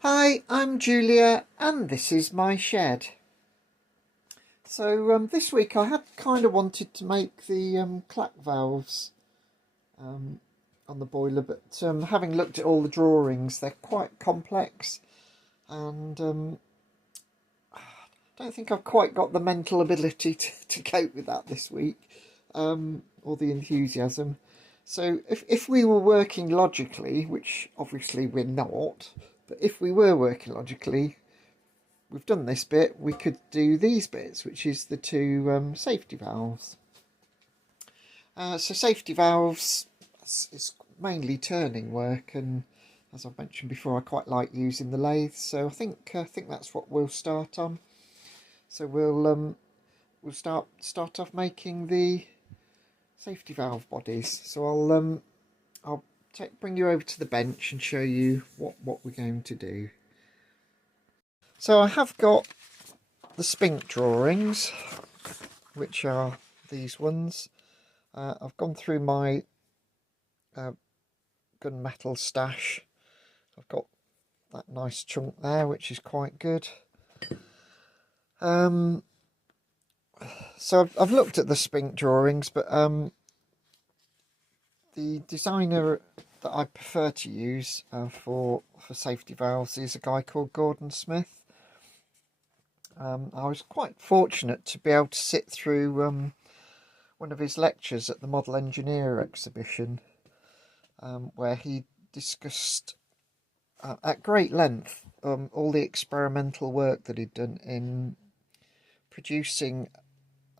Hi, I'm Julia and this is my shed. So this week I had kind of wanted to make the clack valves um, on the boiler, but having looked at all the drawings, they're quite complex and I don't think I've quite got the mental ability to cope with that this week, or the enthusiasm. So if we were working logically, which obviously we're not, but if we were working logically, we've done this bit, we could do these bits, which is the two safety valves. So safety valves is mainly turning work, and as I've mentioned before, I quite like using the lathe. So I think that's what we'll start on. So we'll start off making the safety valve bodies. So I'll bring you over to the bench and show you what we're going to do. So I have got the spink drawings, which are these ones. I've gone through my gunmetal stash. I've got that nice chunk there, which is quite good. So I've looked at the spink drawings, but the designer that I prefer to use for safety valves is a guy called Gordon Smith. I was quite fortunate to be able to sit through one of his lectures at the Model Engineer exhibition, where he discussed at great length all the experimental work that he'd done in producing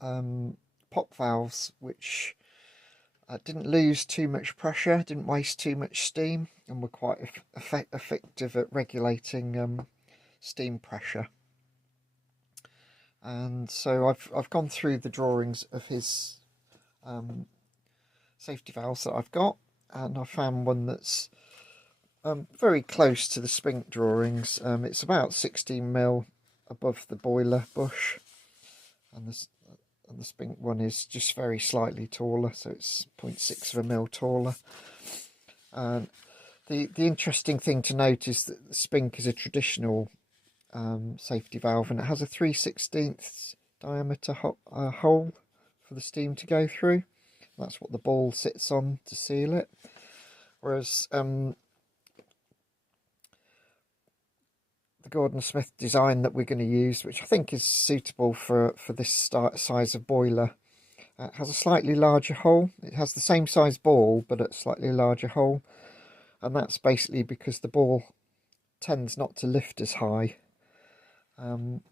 pop valves which didn't lose too much pressure, didn't waste too much steam, and were quite effective at regulating steam pressure. And so I've gone through the drawings of his safety valves that I've got, and I found one that's very close to the spink drawings. It's about 16mm above the boiler bush, and the spink one is just very slightly taller, so it's 0.6 taller. And the interesting thing to note is that the spink is a traditional safety valve, and it has a 3/16 diameter hole for the steam to go through. That's what the ball sits on to seal it. Whereas the Gordon Smith design that we're going to use, which I think is suitable for this size of boiler, has a slightly larger hole. It has the same size ball, but a slightly larger hole. And that's basically because the ball tends not to lift as high. And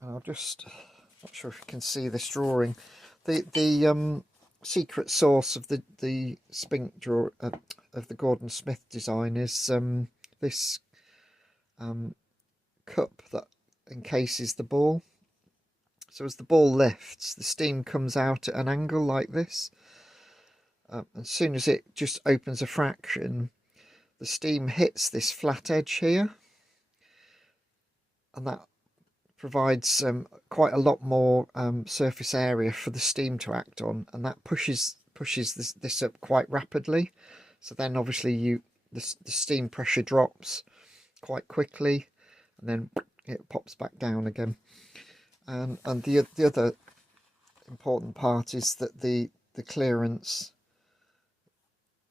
I'll just, not sure if you can see this drawing. The secret sauce of the spink draw of the Gordon Smith design is this cup that encases the ball. So as the ball lifts, the steam comes out at an angle like this. As soon as it just opens a fraction, the steam hits this flat edge here, and that provides quite a lot more surface area for the steam to act on, and that pushes this up quite rapidly. So then obviously the steam pressure drops quite quickly, and then it pops back down again. And the other important part is that the clearance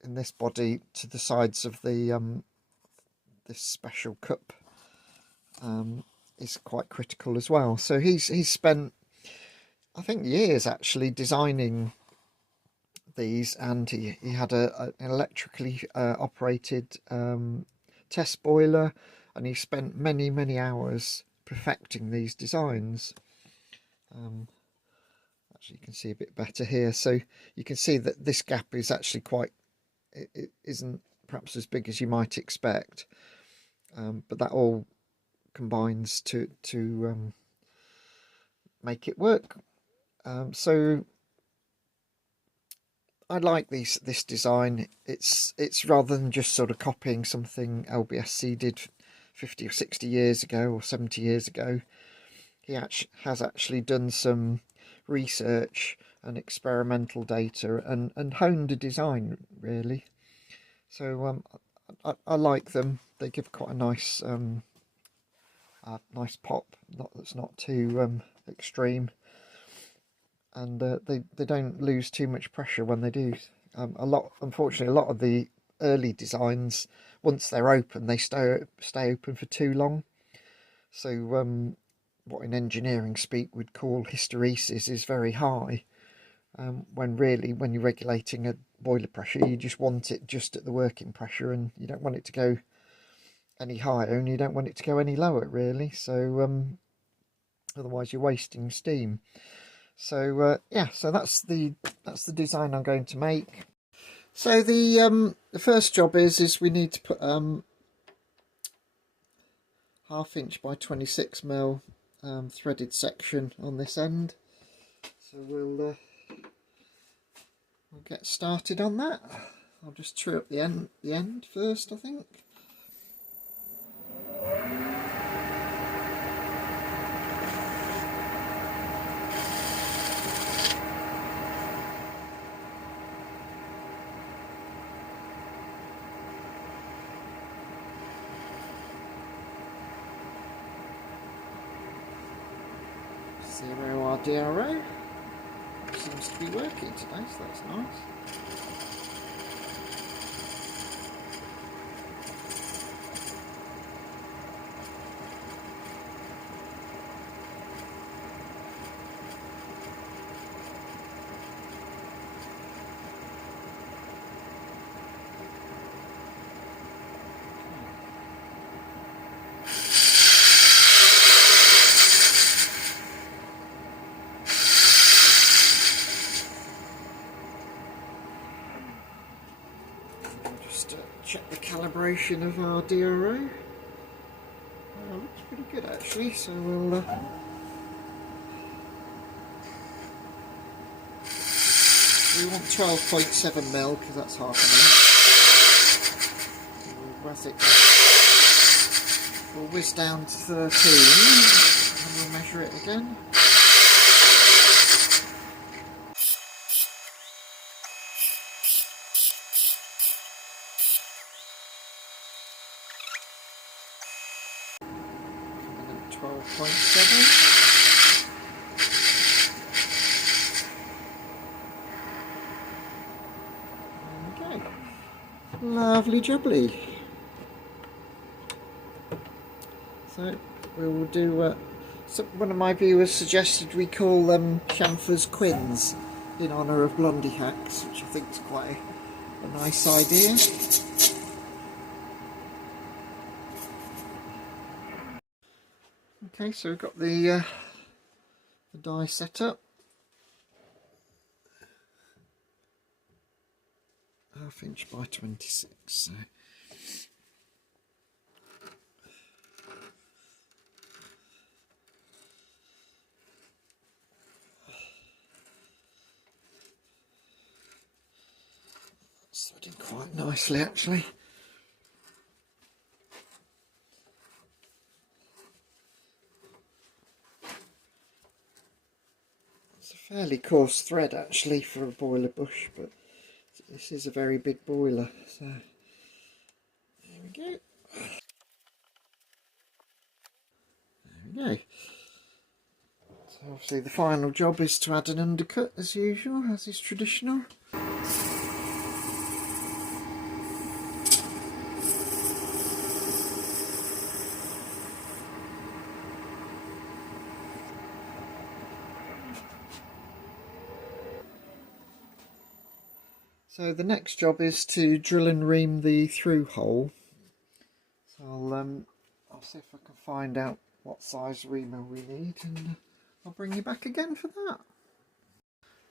in this body to the sides of the this special cup is quite critical as well. So he's spent, I think, years actually designing these, and he had an electrically operated test boiler, and he spent many hours perfecting these designs. Actually, you can see a bit better here, so you can see that this gap is actually quite, it isn't perhaps as big as you might expect, but that all combines to make it work. So I like this design. It's rather than just sort of copying something LBSC did 50 or 60 years ago or 70 years ago. He has actually done some research and experimental data and honed a design, really. So I like them. They give quite a nice nice pop. That's not too extreme, and they don't lose too much pressure when they do. Unfortunately, a lot of the early designs, once they're open, they stay open for too long. So what in engineering speak we'd call hysteresis is very high. When really, when you're regulating a boiler pressure, you just want it just at the working pressure, and you don't want it to go any higher, and you don't want it to go any lower, really. So otherwise, you're wasting steam. So yeah, so that's the design I'm going to make. So the first job is we need to put 1/2 inch by 26mm threaded section on this end. So we'll get started on that. I'll just true up the end first, I think. Zero RDRO. Seems to be working today, so that's nice. Check the calibration of our DRO. Looks pretty good actually, so we'll we want 12.7mm because that's 1/2 inch. We'll we'll whiz down to 13 and we'll measure it again. Coming at 12.7. Lovely jubbly. So we will do one of my viewers suggested we call them chamfers quins in honour of blondie hacks, which I think is quite a nice idea. Okay, so we've got the die set up. 1/2 inch by 26. So. That's threading quite nicely actually. It's a fairly coarse thread actually for a boiler bush, but this is a very big boiler, so there we go. There we go. So obviously the final job is to add an undercut as usual, as is traditional. So the next job is to drill and ream the through hole. So I'll see if I can find out what size reamer we need, and I'll bring you back again for that.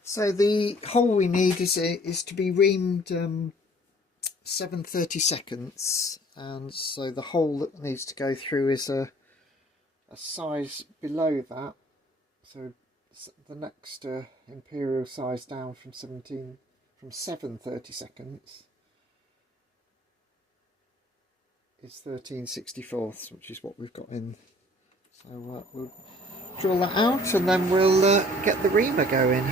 So the hole we need is to be reamed 7/32, and so the hole that needs to go through is a size below that. So the next imperial size down from 7/32 is 13/64, which is what we've got in. So we'll drill that out and then we'll get the reamer going.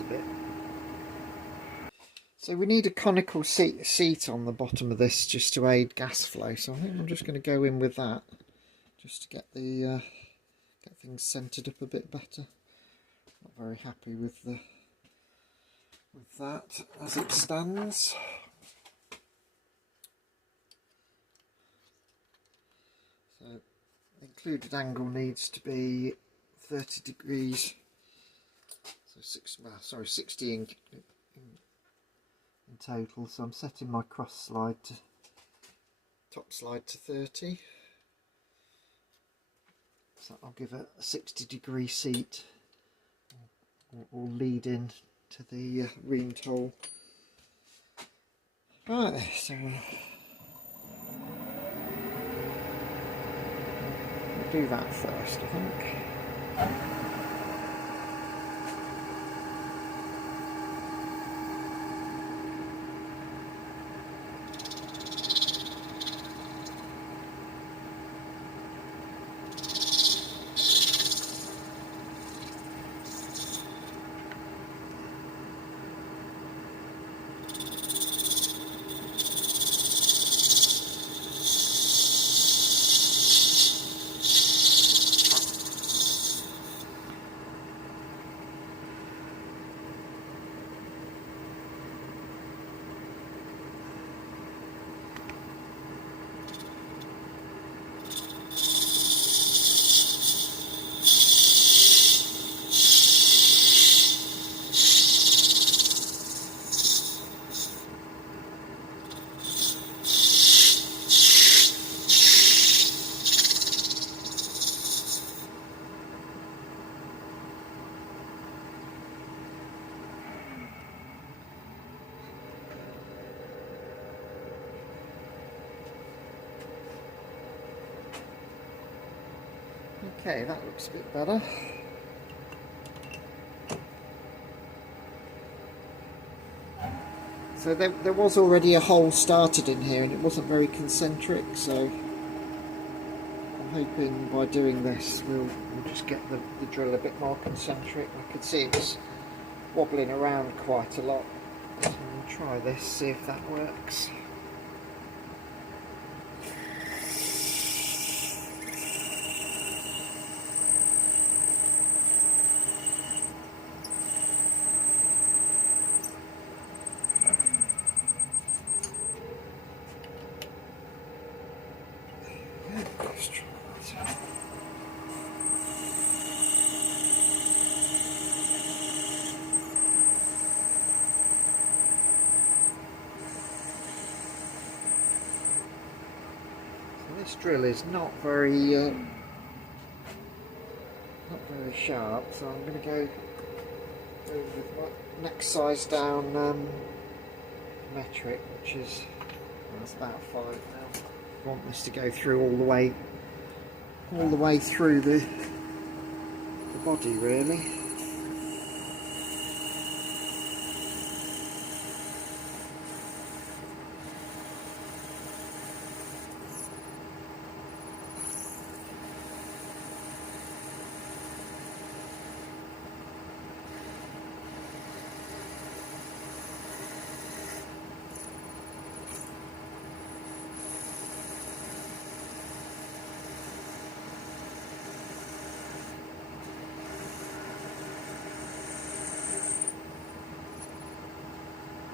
a bit. So we need a conical seat on the bottom of this just to aid gas flow. So I think I'm just going to go in with that, just to get the get things centered up a bit better. Not very happy with that as it stands. So the included angle needs to be 30 degrees. So 60 in total. So I'm setting my top slide to 30. So I'll give it a 60-degree seat, or lead in to the reamed hole. Right, so we'll do that first, I think. Okay, that looks a bit better. So there was already a hole started in here and it wasn't very concentric, so I'm hoping by doing this we'll just get the drill a bit more concentric. I could see it's wobbling around quite a lot. So we'll try this, see if that works. This drill is not very sharp, so I'm going to go with my next size down metric, which is that's about 5 now. I want this to go through all the way through the body, really.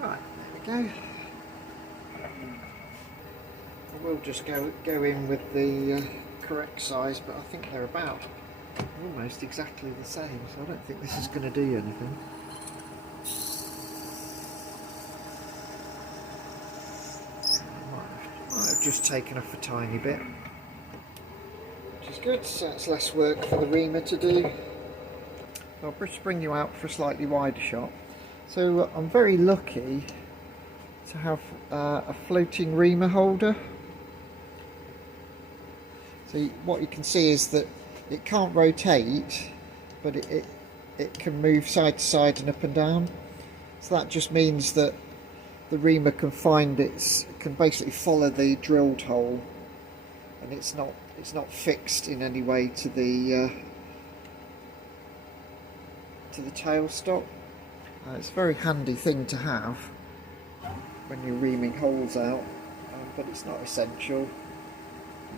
Right, there we go. I will just go in with the correct size, but I think they're about almost exactly the same, so I don't think this is going to do anything. Might have just taken off a tiny bit, which is good, so it's less work for the reamer to do. I'll just bring you out for a slightly wider shot. So I'm very lucky to have a floating reamer holder. So what you can see is that it can't rotate, but it can move side to side and up and down. So that just means that the reamer can can basically follow the drilled hole, and it's not fixed in any way to the tailstop. It's a very handy thing to have when you're reaming holes out, but it's not essential. You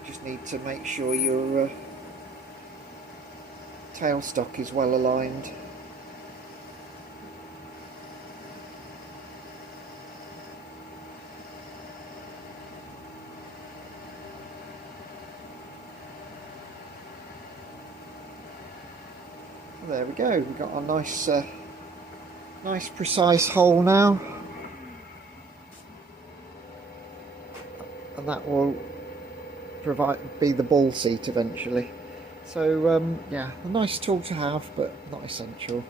just need to make sure your tailstock is well aligned. There we go, we've got a nice nice precise hole now, and that will be the ball seat eventually. So yeah, a nice tool to have, but not essential.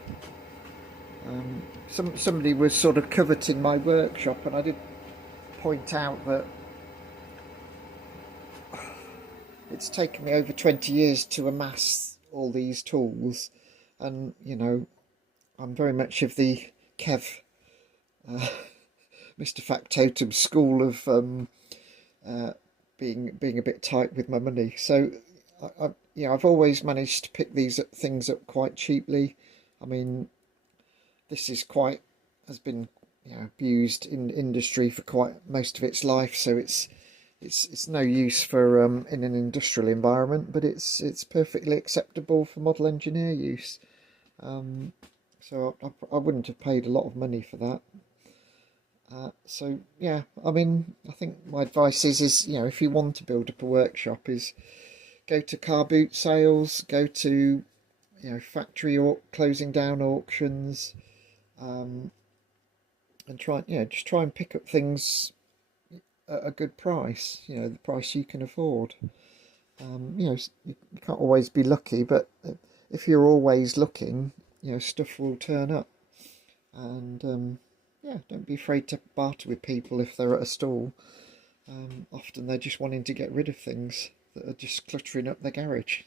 Somebody was sort of coveting my workshop, and I did point out that it's taken me over 20 years to amass all these tools, and you know, I'm very much of the Kev, Mr. Factotum school of being a bit tight with my money. So I've always managed to pick these things up quite cheaply. I mean, this has been abused in industry for quite most of its life, so it's no use for in an industrial environment, but it's perfectly acceptable for model engineer use. So I wouldn't have paid a lot of money for that. So yeah, I mean, I think my advice is if you want to build up a workshop, is go to car boot sales, go to factory or closing down auctions, and just try and pick up things at a good price, the price you can afford. You can't always be lucky, but if you're always looking, stuff will turn up. And don't be afraid to barter with people if they're at a stall. Often they're just wanting to get rid of things that are just cluttering up their garage.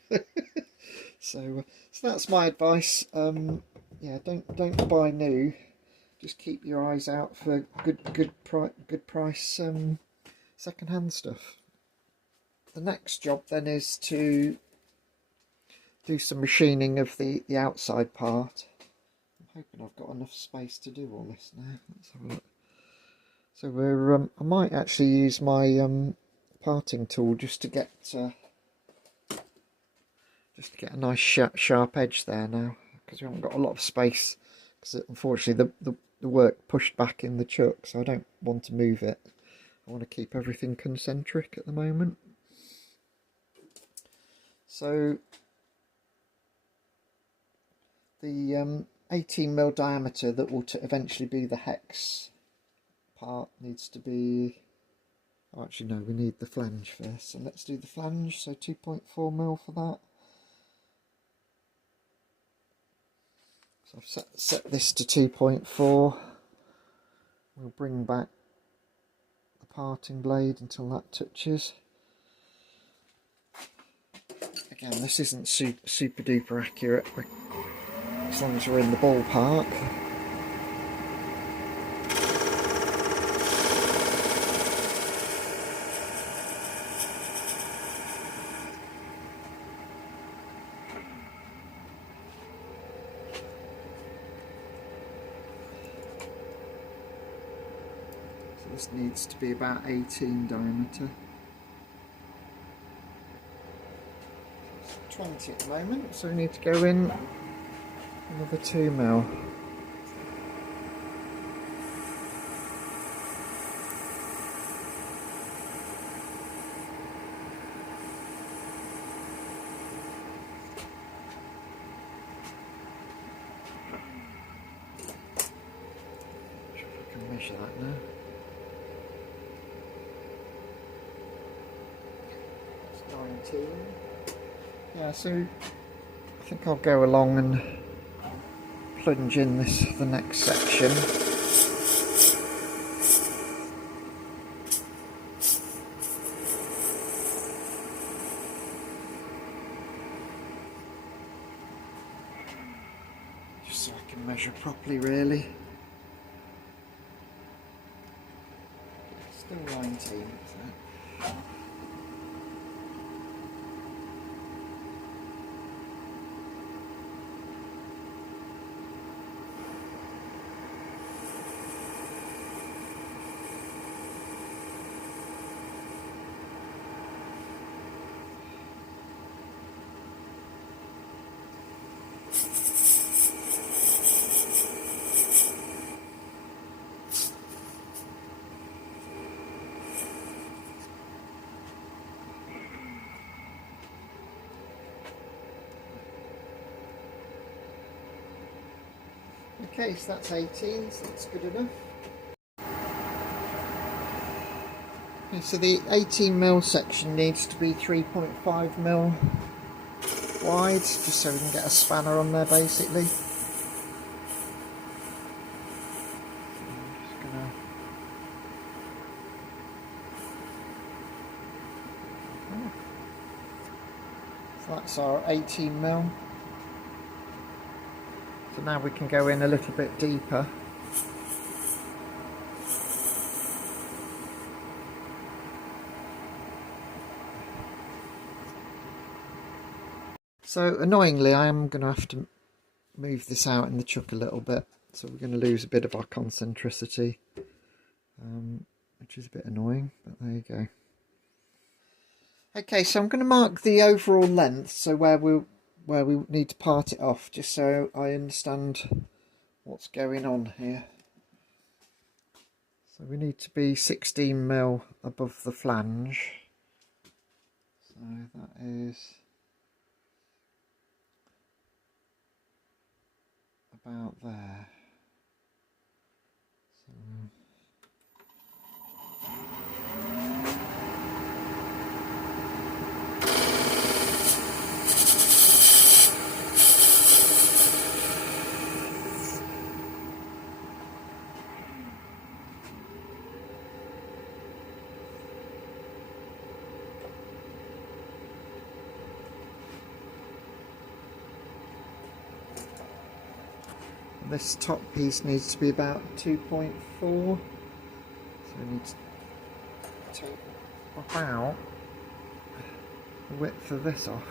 So that's my advice. Don't buy new. Just keep your eyes out for good price second-hand stuff. The next job then is to do some machining of the outside part. I'm hoping I've got enough space to do all this now. Let's have a look. So I might actually use my parting tool just to get a nice sharp edge there now, because we haven't got a lot of space, because unfortunately the work pushed back in the chuck, so I don't want to move it. I want to keep everything concentric at the moment. So the 18mm diameter that will eventually be the hex part needs to be... Oh, actually no, we need the flange first, so let's do the flange. So 2.4mm for that. So I've set this to 2.4. We'll bring back the parting blade until that touches. Again, this isn't super duper accurate, as long as we're in the ballpark. So this needs to be about 18 diameter. 20 at the moment, so we need to go in another 2mm. See if I can measure that now. It's 19. Yeah, so I think I'll go along and plunge in the next section. Just so I can measure properly, really. Still 19, so. Okay, so that's 18, so that's good enough. Okay, so the 18mm section needs to be 3.5mm wide, just so we can get a spanner on there basically. So that's our 18mm. So now we can go in a little bit deeper. So annoyingly I am going to have to move this out in the chuck a little bit, so we're going to lose a bit of our concentricity, which is a bit annoying, but there you go. Okay, so I'm going to mark the overall length, so where we need to part it off, just so I understand what's going on here. So we need to be 16mm above the flange, so that is about there. So this top piece needs to be about 2.4, so we need to take about the width of this off,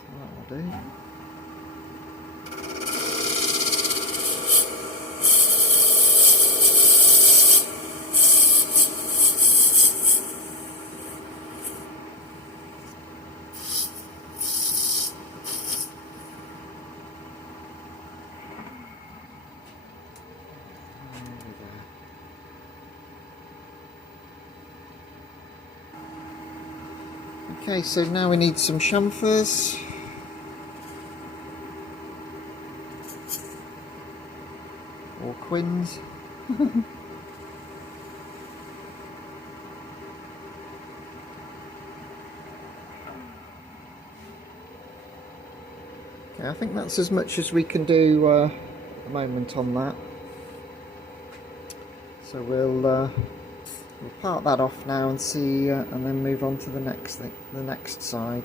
so that will do. Okay, so now we need some chamfers. Or quins. Okay, I think that's as much as we can do at the moment on that. So we'll part that off now and see, and then move on to the next thing, the next side.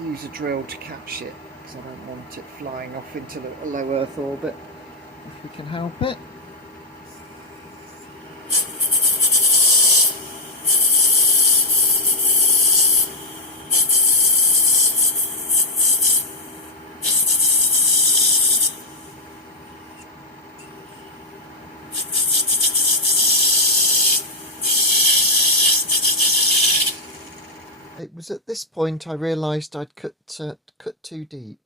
Use a drill to catch it, because I don't want it flying off into the low Earth orbit if we can help it. It was at this point I realised I'd cut too deep.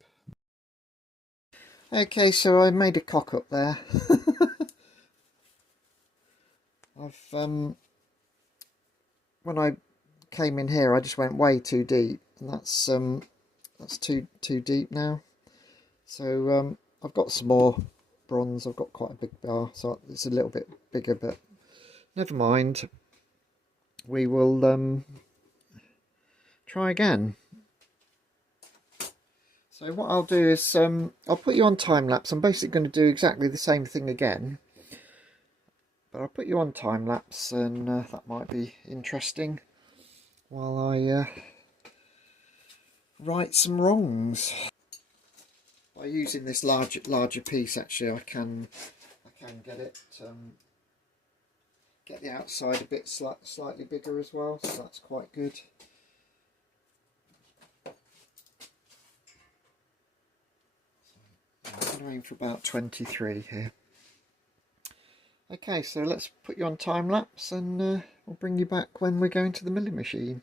Okay, so I made a cock up there. When I came in here, I just went way too deep, and that's too deep now. So I've got some more bronze. I've got quite a big bar, so it's a little bit bigger, but never mind. We will try again. So what I'll do is I'll put you on time lapse. I'm basically going to do exactly the same thing again, but I'll put you on time lapse, and that might be interesting while I right some wrongs. By using this larger piece, actually, I can get it get the outside a bit slightly bigger as well, so that's quite good. I'm going to aim for about 23 here. Okay, so let's put you on time lapse, and we'll bring you back when we're going to the milling machine.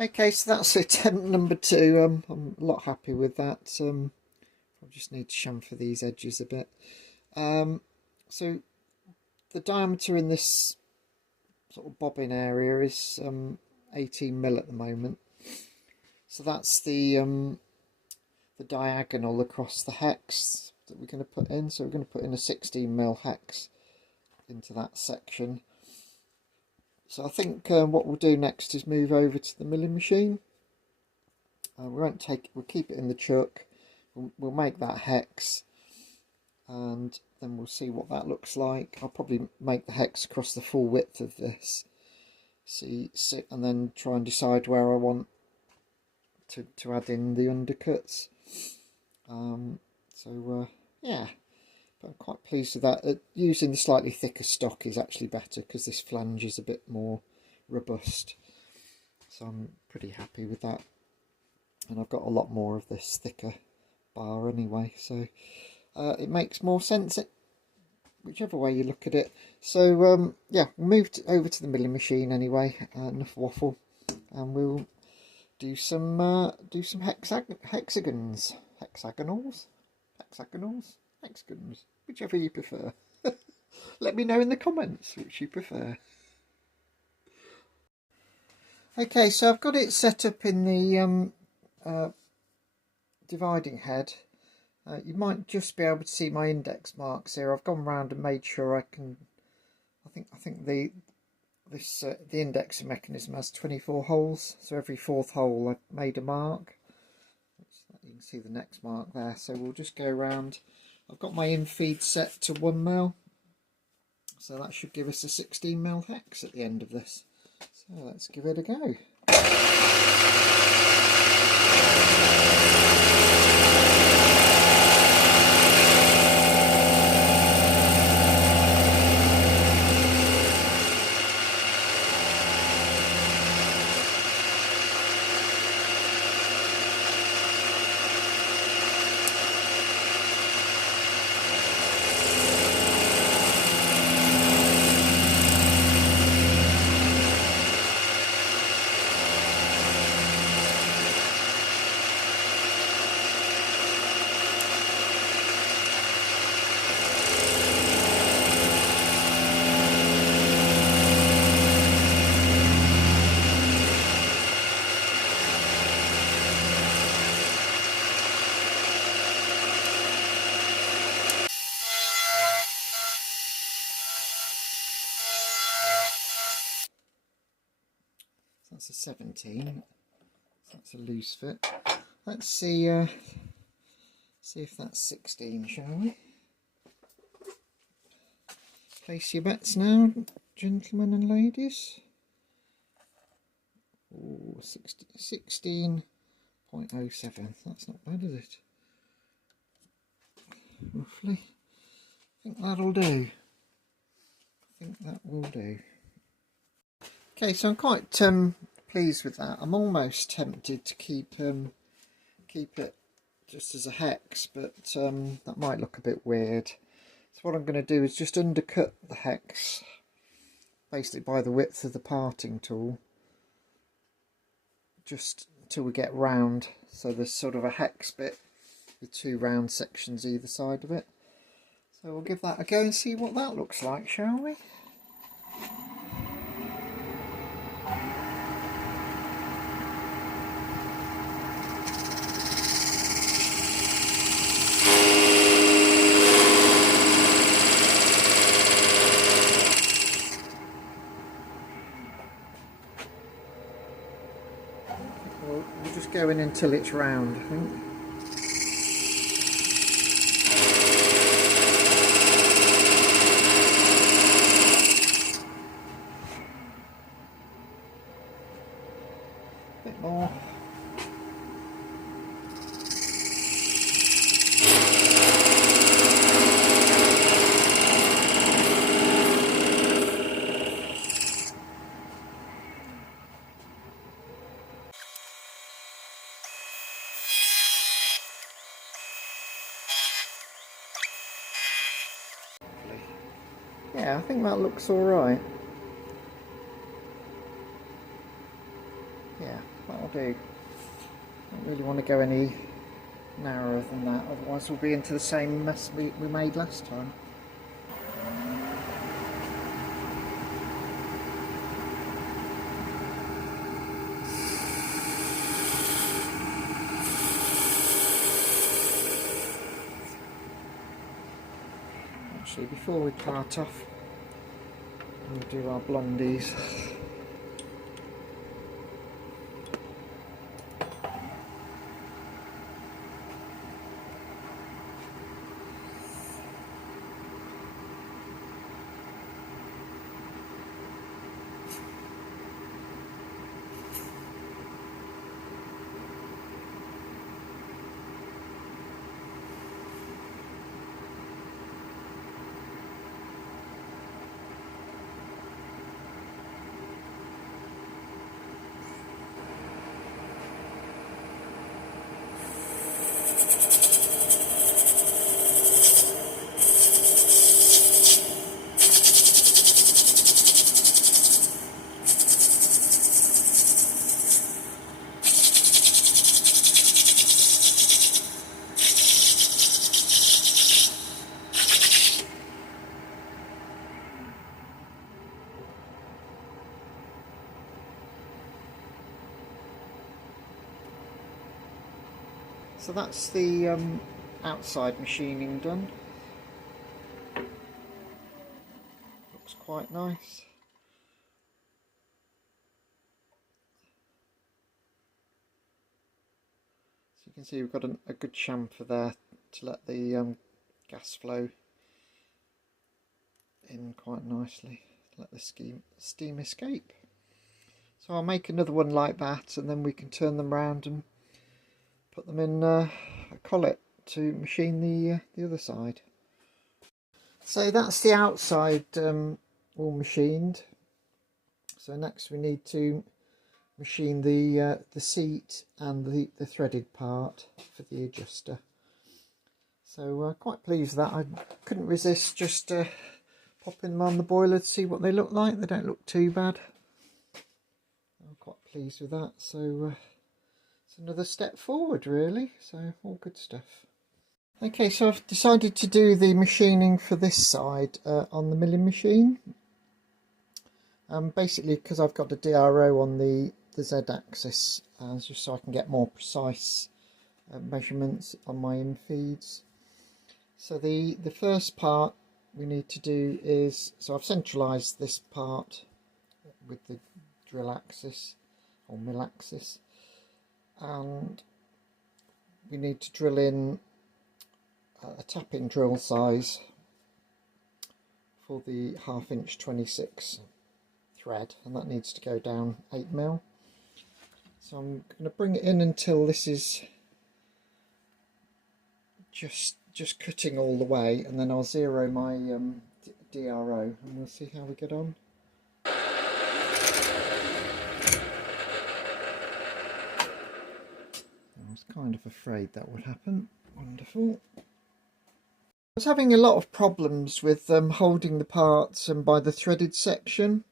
Okay, so that's attempt number 2. I'm a lot happy with that. I just need to chamfer these edges a bit. So the diameter in this sort of bobbin area is 18mm at the moment. So that's the diagonal across the hex that we're going to put in. So we're going to put in a 16mm hex into that section. So I think what we'll do next is move over to the milling machine. We'll keep it in the chuck. We'll make that hex, and then we'll see what that looks like. I'll probably make the hex across the full width of this. And then try and decide where I want to add in the undercuts. Yeah, but I'm quite pleased with that. Using the slightly thicker stock is actually better because this flange is a bit more robust. So I'm pretty happy with that. And I've got a lot more of this thicker bar anyway, so it makes more sense whichever way you look at it. So yeah, we'll move over to the milling machine anyway. Enough waffle, and we'll do some hexagons, whichever you prefer. Let me know in the comments which you prefer. Okay, so I've got it set up in the dividing head. You might just be able to see my index marks here. I've gone round and made sure I can. I think the indexing mechanism has 24 holes, so every 4th hole I've made a mark. You can see the next mark there. So we'll just go around. I've got my infeed set to 1mm, so that should give us a 16mm hex at the end of this. So let's give it a go. That's a 17. So that's a loose fit. Let's see if that's 16, shall we? Place your bets now, gentlemen and ladies. Ooh, 16.07. That's not bad, is it? Roughly. I think that'll do. I think that will do. Okay, so I'm quite pleased with that. I'm almost tempted to keep it just as a hex, but that might look a bit weird. So what I'm going to do is just undercut the hex, basically by the width of the parting tool, just until we get round. So there's sort of a hex bit with 2 round sections either side of it. So we'll give that a go and see what that looks like, shall we? We'll just go in until it's round, I think. A bit more. Yeah, I think that looks alright. Yeah, that'll do. Don't really want to go any narrower than that, otherwise we'll be into the same mess we made last time. Actually, before we part off, we'll do our blondies. So that's the outside machining done. Looks quite nice. So you can see we've got a good chamfer there to let the gas flow in quite nicely, let the steam escape. So I'll make another one like that, and then we can turn them round and put them in a collet to machine the other side. So that's the outside all machined. So next we need to machine the seat and the threaded part for the adjuster. So quite pleased with that. I couldn't resist just popping them on the boiler to see what they look like. They don't look too bad. I'm quite pleased with that. So it's another step forward really. So all good stuff. Okay, so I've decided to do the machining for this side on the milling machine. Basically because I've got a DRO on the Z-axis, just so I can get more precise measurements on my infeeds. So the first part we need to do is, so I've centralised this part with the drill axis or mill axis, and we need to drill in a tapping drill size for the 1/2 inch 26 thread, and that needs to go down 8mm. So I'm going to bring it in until this is just cutting all the way, and then I'll zero my DRO and we'll see how we get on. I was kind of afraid that would happen. Wonderful. I was having a lot of problems with holding the parts and by the threaded section.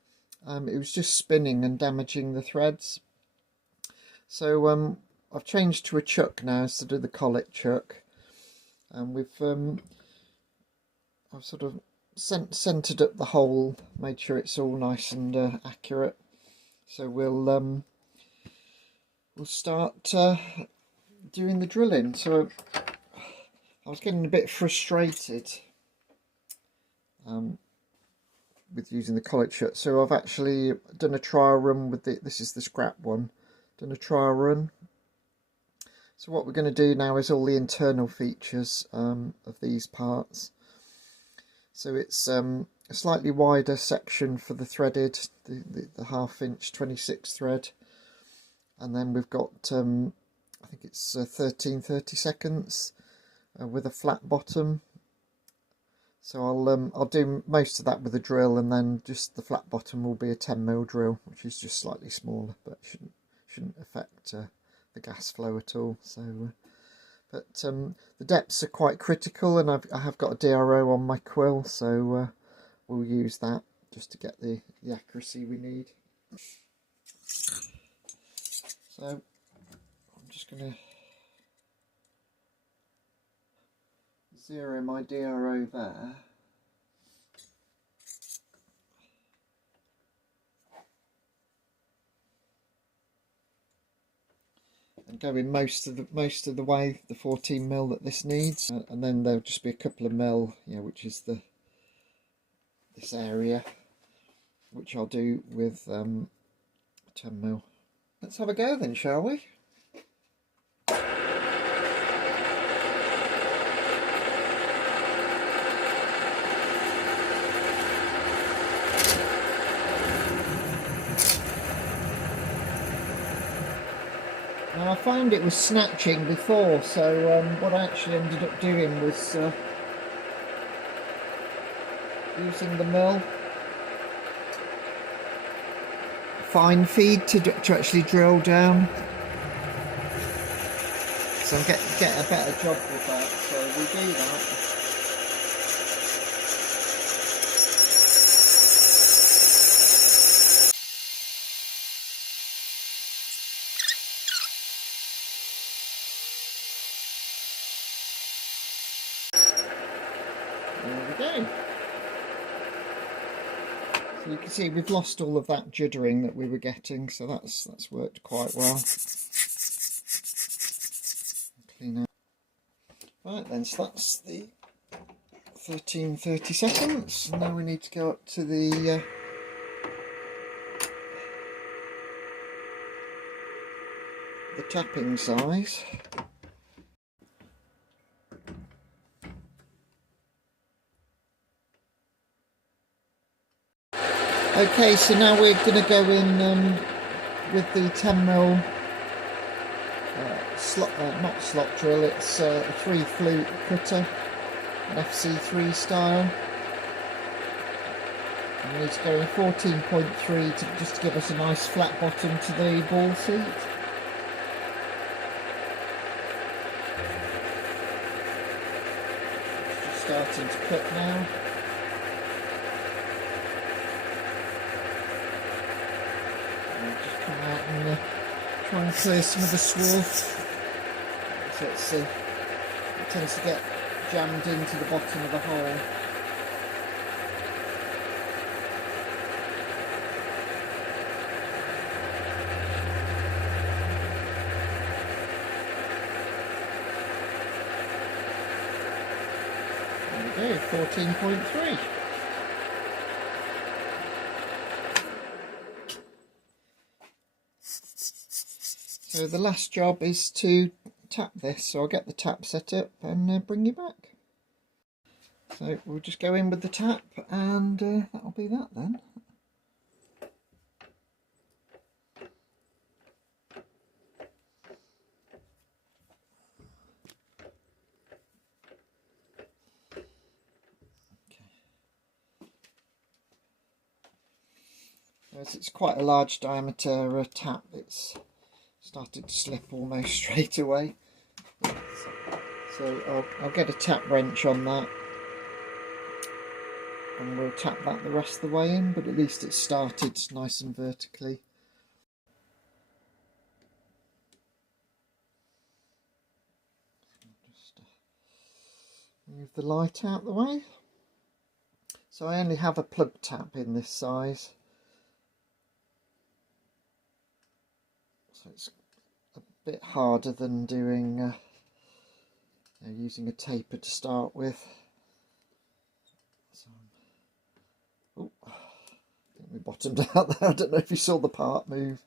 It was just spinning and damaging the threads. So I've changed to a chuck now instead of the collet chuck, and I've sort of centered up the hole, made sure it's all nice and accurate. So we'll start doing the drilling. So I was getting a bit frustrated with using the collet chuck, so I've actually done a trial run with this is the scrap one, done a trial run. So what we're going to do now is all the internal features of these parts. So it's a slightly wider section for the threaded, the 1/2 inch 26 thread, and then we've got I think it's 13/32 with a flat bottom. So I'll do most of that with a drill, and then just the flat bottom will be a 10mm drill, which is just slightly smaller, but shouldn't affect the gas flow at all. So, but the depths are quite critical, and I have got a DRO on my quill, so we'll use that just to get the accuracy we need. So I'm just going to zero my DRO there. And go in most of the way, the 14mm that this needs, and then there'll just be a couple of mil, which is this area, which I'll do with 10mm. Let's have a go then, shall we? Now I found it was snatching before, so what I actually ended up doing was using the mill fine feed to actually drill down. So I'm get a better job with that, so we'll do that. There we go. So you can see we've lost all of that juddering that we were getting, so that's worked quite well. Clean out. Right then, so that's the 30 seconds. Now we need to go up to the tapping size. Okay, so now we're going to go in with the 10mm slot, not slot drill, it's a 3-flute cutter, an FC3 style. And we need to go in 14.3 just to give us a nice flat bottom to the ball seat. Just starting to cut now. Just come out and try and clear some of the swarf. So it tends to get jammed into the bottom of the hole. There we go, 14.3. So the last job is to tap this, so I'll get the tap set up and bring you back. So we'll just go in with the tap and that'll be that then. As it's quite a large diameter tap, it's started to slip almost straight away. So I'll get a tap wrench on that and we'll tap that the rest of the way in, but at least it's started nice and vertically. Just move the light out the way. So I only have a plug tap in this size. So it's a bit harder than doing using a taper to start with. So, oh, I think we bottomed out there. I don't know if you saw the part move,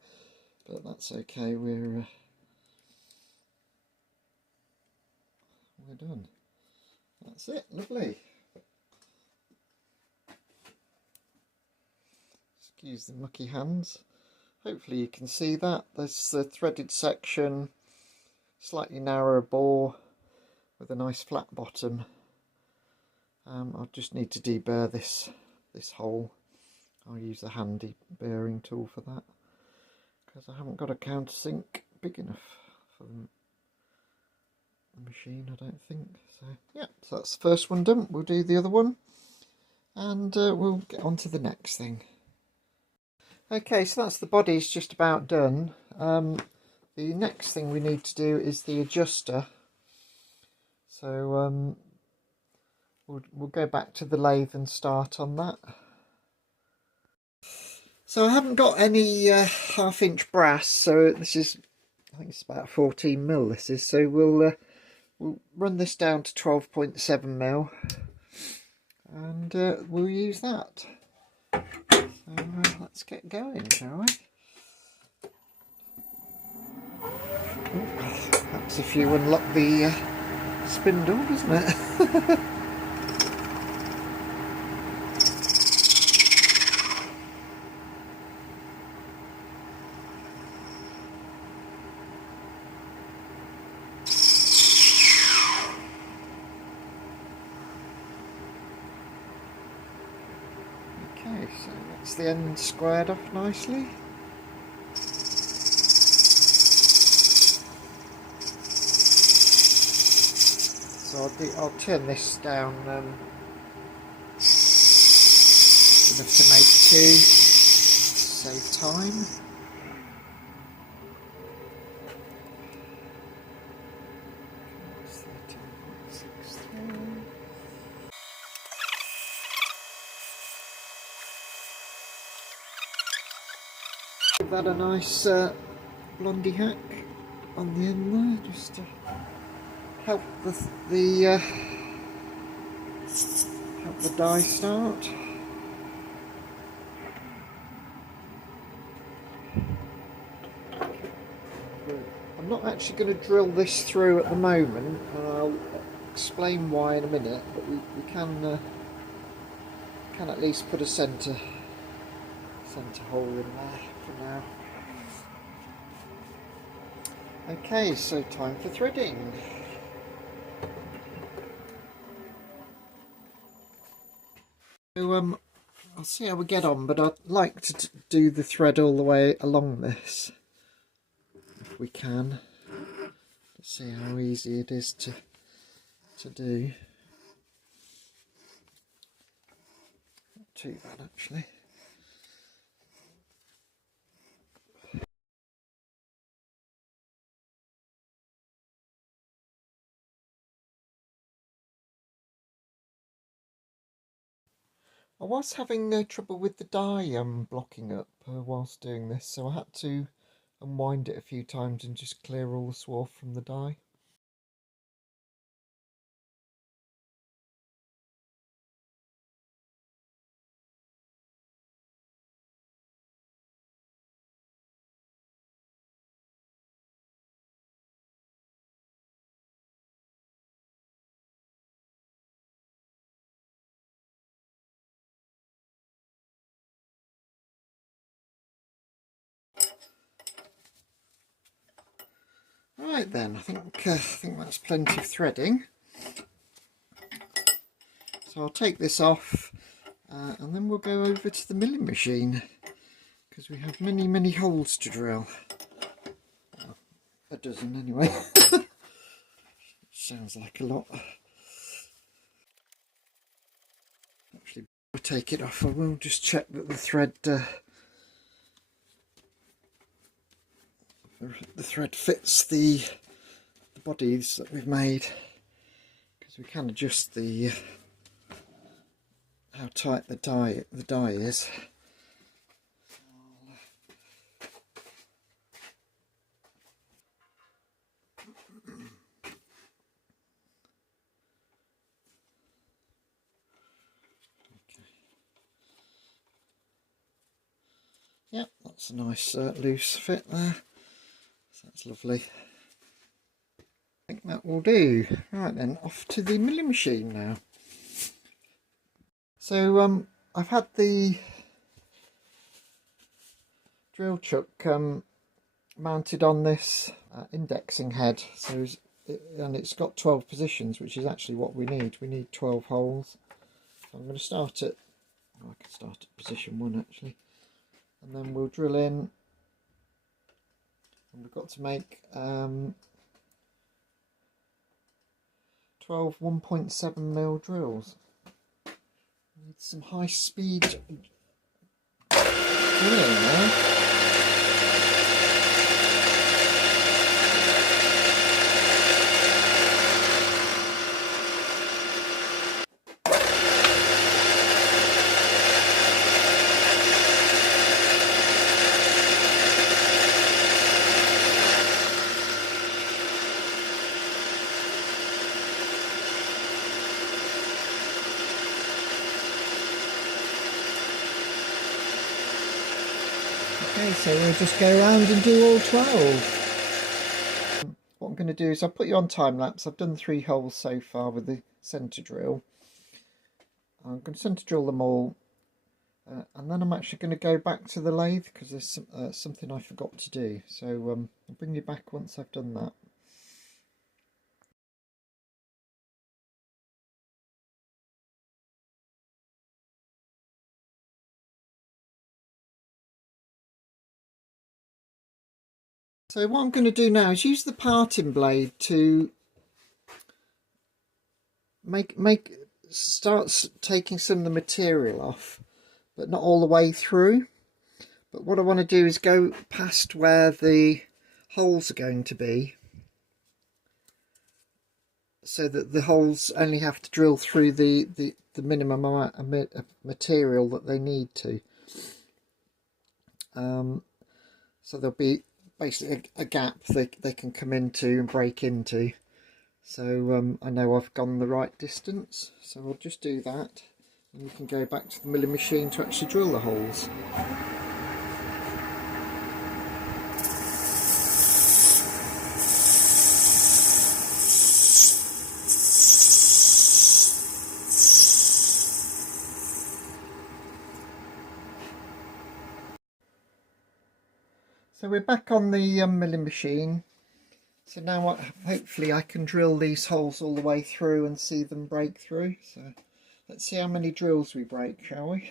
but that's okay. We're done. That's it. Lovely. Excuse the mucky hands. Hopefully you can see that. There's the threaded section, slightly narrower bore with a nice flat bottom. I'll just need to deburr this hole. I'll use the handy burring tool for that because I haven't got a countersink big enough for the machine, I don't think. So yeah, so that's the first one done. We'll do the other one and we'll get on to the next thing. Okay, so that's the body's just about done. the next thing we need to do is the adjuster. So we'll go back to the lathe and start on that. So I haven't got any 1/2 inch brass, so this is, I think it's about 14mm this is, so we'll run this down to 12.7mm and we'll use that. So let's get going, shall we? That's if you unlock the spindle, isn't it? Okay, so that's the end squared off nicely. So I'll turn this down enough to make 2, save time. Give that a nice blondie hack on the end there, just to help the dye start. I'm not actually going to drill this through at the moment, and I'll explain why in a minute, but we can at least put a centre hole in there for now. Okay, so time for threading. So I'll see how we get on, but I'd like to do the thread all the way along this, if we can. Let's see how easy it is to do. Not too bad actually. I was having trouble with the dye blocking up whilst doing this, so I had to unwind it a few times and just clear all the swarf from the dye. Right then, I think that's plenty of threading. So I'll take this off and then we'll go over to the milling machine, because we have many holes to drill. Well, a dozen anyway. Sounds like a lot. Actually, before I take it off, I will just check that the thread fits the bodies that we've made, because we can adjust the how tight the dye is. Yep, that's a nice loose fit there, so that's lovely. I think that will do. Right then, off to the milling machine now. So I've had the drill chuck mounted on this indexing head, so and it's got 12 positions, which is actually what we need. We need 12 holes. So I'm going to start at, I can start at position 1 actually, and then we'll drill in, and we've got to make 12 1.7mm drills. We need some high speed drilling there. Okay, so we'll just go around and do all 12. What I'm going to do is I'll put you on time lapse. I've done 3 holes so far with the centre drill. I'm going to centre drill them all, and then I'm actually going to go back to the lathe because there's something I forgot to do. So I'll bring you back once I've done that. So what I'm going to do now is use the parting blade to start taking some of the material off, but not all the way through. But what I want to do is go past where the holes are going to be, so that the holes only have to drill through the minimum amount of material that they need to. So there'll be basically a gap they can come into and break into. So I know I've gone the right distance, so I'll just do that, and we can go back to the milling machine to actually drill the holes. So we're back on the milling machine. So now hopefully I can drill these holes all the way through and see them break through. So let's see how many drills we break, shall we?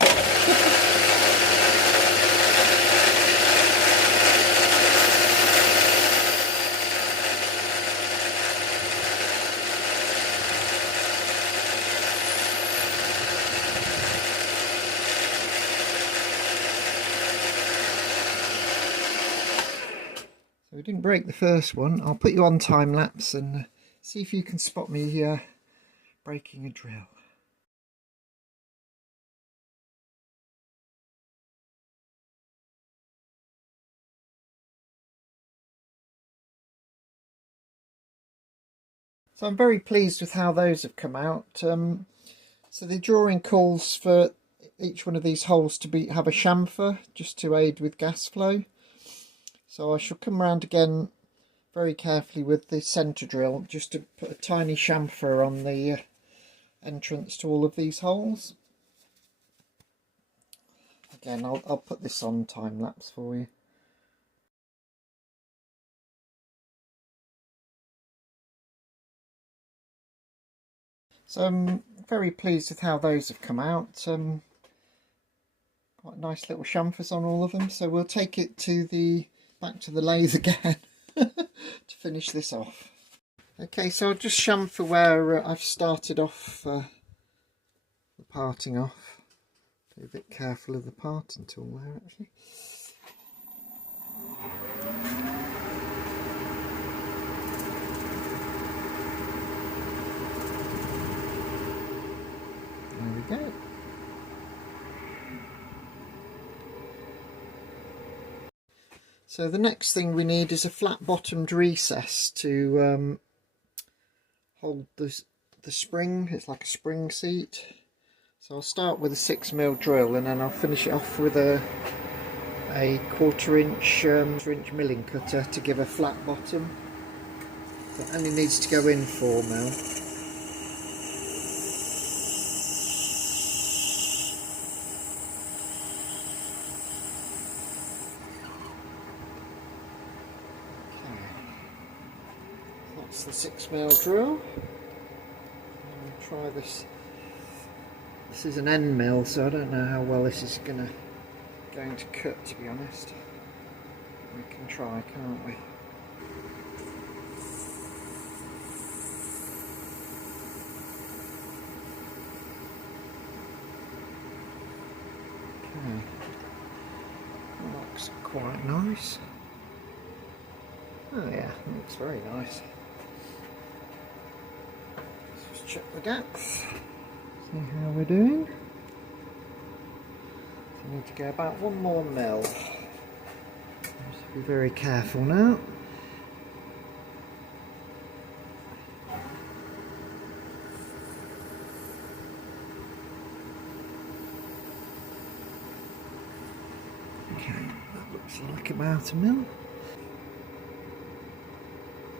So we didn't break the first one. I'll put you on time lapse and see if you can spot me breaking a drill. So I'm very pleased with how those have come out. So the drawing calls for each one of these holes to have a chamfer, just to aid with gas flow. So I shall come around again very carefully with the centre drill, just to put a tiny chamfer on the entrance to all of these holes. Again, I'll put this on time lapse for you. So I'm very pleased with how those have come out. Quite nice little chamfers on all of them. So we'll take it back to the lathe again to finish this off. Okay, so I'll just chamfer where I've started off the parting off. Be a bit careful of the parting tool there actually. There we go. So the next thing we need is a flat bottomed recess to hold the spring. It's like a spring seat. So I'll start with a 6mm drill, and then I'll finish it off with a 1/4 inch milling cutter to give a flat bottom. So it only needs to go in 4mm. That's the 6mm drill. I'll try this. This is an end mill, so I don't know how well this is going to cut, to be honest. We can try, can't we? Okay, that looks quite nice. Oh yeah, it looks very nice. Let's just check the depth, see how we're doing. So we need to go about 1 more mil. Just be very careful now. Okay, that Looks like about a mil.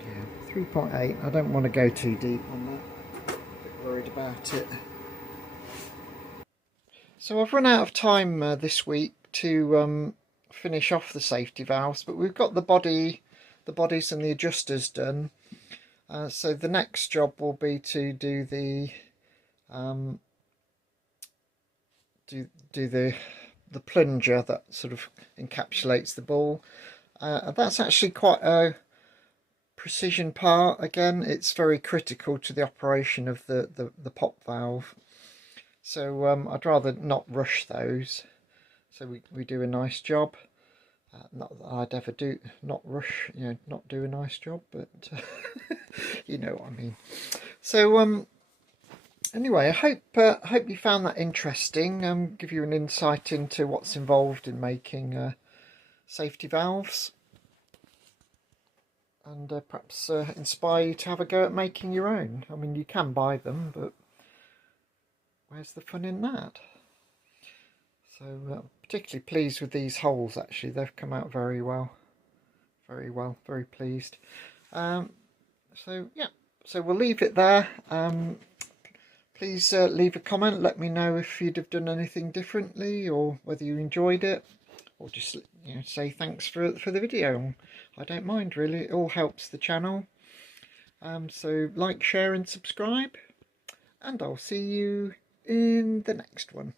Yeah, 3.8. I don't want to go too deep on that. A bit worried about it. So I've run out of time this week to finish off the safety valves, but we've got the bodies and the adjusters done. So the next job will be to do the the plunger that sort of encapsulates the ball. That's actually quite a precision part. Again, it's very critical to the operation of the pop valve. So I'd rather not rush those. So we do a nice job. Not that I'd ever not do a nice job, but you know what I mean. So anyway, I hope you found that interesting. Give you an insight into what's involved in making safety valves, and perhaps inspire you to have a go at making your own. I mean, you can buy them, but where's the fun in that? So particularly pleased with these holes. Actually, they've come out very well, very pleased. So yeah, so we'll leave it there. Please leave a comment, let me know if you'd have done anything differently or whether you enjoyed it, or just say thanks for the video. I don't mind really, it all helps the channel. So like, share and subscribe, and I'll see you in the next one.